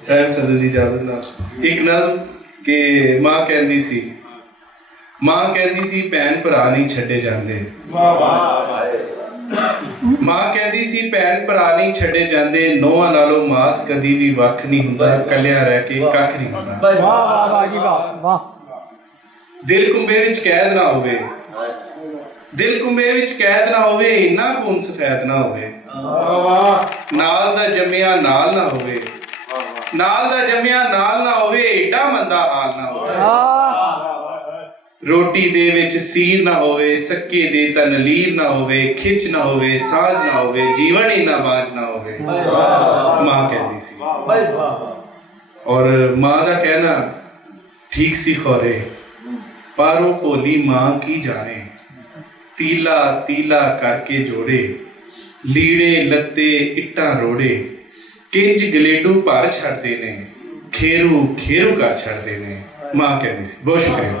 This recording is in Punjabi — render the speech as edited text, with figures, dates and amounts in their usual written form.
ਸਾਹਿਬ ਸਦੇ ਦੀ ਇਜਾਜ਼ਤ ਨਾਲ ਇੱਕ ਨਜ਼ਮ ਕਿ ਮਾਂ ਕਹਿੰਦੀ ਸੀ ਭੈਣ ਭਰਾ ਨਹੀਂ ਛੱਡੇ ਜਾਂਦੇ। ਮਾਂ ਕਹਿੰਦੀ ਸੀ ਭੈਣ ਭਰਾ ਨਹੀਂ ਛੱਡੇ ਜਾਂਦੇ, ਨੋਹਾਂ ਨਾਲੋਂ ਮਾਸ ਕਦੀ ਵੀ ਵੱਖ ਨਹੀਂ ਹੁੰਦਾ, ਕੱਲਿਆਂ ਰਹਿ ਕੇ ਕੱਖ ਨਹੀਂ ਹੁੰਦਾ। ਦਿਲ ਕੁੰਬੇ ਵਿੱਚ ਕੈਦ ਨਾ ਹੋਵੇ, ਦਿਲ ਕੁੰਬੇ ਵਿੱਚ ਕੈਦ ਨਾ ਹੋਵੇ, ਇੰਨਾ ਖੂਨ ਸਫੈਦ ਨਾ ਹੋਵੇ। ਨਾਲ ਦਾ ਜੰਮਿਆ ਨਾਲ ਨਾ ਹੋਵੇ, ਨਾਲ ਦਾ ਜੰਮਿਆ ਨਾਲ ਨਾ ਹੋਵੇ, ਏਡਾ ਮੰਦਾ ਹਾਲ ਨਾ ਹੋਵੇ। ਰੋਟੀ ਦੇ ਵਿੱਚ ਸੀਰ ਨਾ ਹੋਵੇ, ਸੱਕੇ ਦੇ ਤਨ ਲੀਰ ਨਾ ਹੋਵੇ, ਖਿੱਚ ਨਾ ਹੋਵੇ, ਸਾਂਝ ਨਾ ਹੋਵੇ, ਜੀਵਨ ਹੀ ਨਾ ਬਾਝ ਨਾ ਹੋਵੇ। ਮਾਂ ਕਹਿੰਦੀ ਸੀ, ਔਰ ਮਾਂ ਦਾ ਕਹਿਣਾ ਠੀਕ ਸੀ ਖੌਰੇ, ਪਰ ਉਹ ਭੋਲੀ ਮਾਂ ਕੀ ਜਾਣੇ। ਤੀਲਾ ਤੀਲਾ ਕਰਕੇ ਜੋੜੇ, ਲੀੜੇ ਲੱਤੇ ਇੱਟਾਂ ਰੋੜੇ, ਕਿੰਜ ਗਲੇਡੂ ਭਰ ਛੱਡਦੇ ਨੇ, ਖੇਰੂ ਖੇਰੂ ਕਰ ਛੱਡਦੇ ਨੇ। ਮਾਂ ਕਹਿੰਦੀ ਸੀ। ਬਹੁਤ ਸ਼ੁਕਰੀਆ।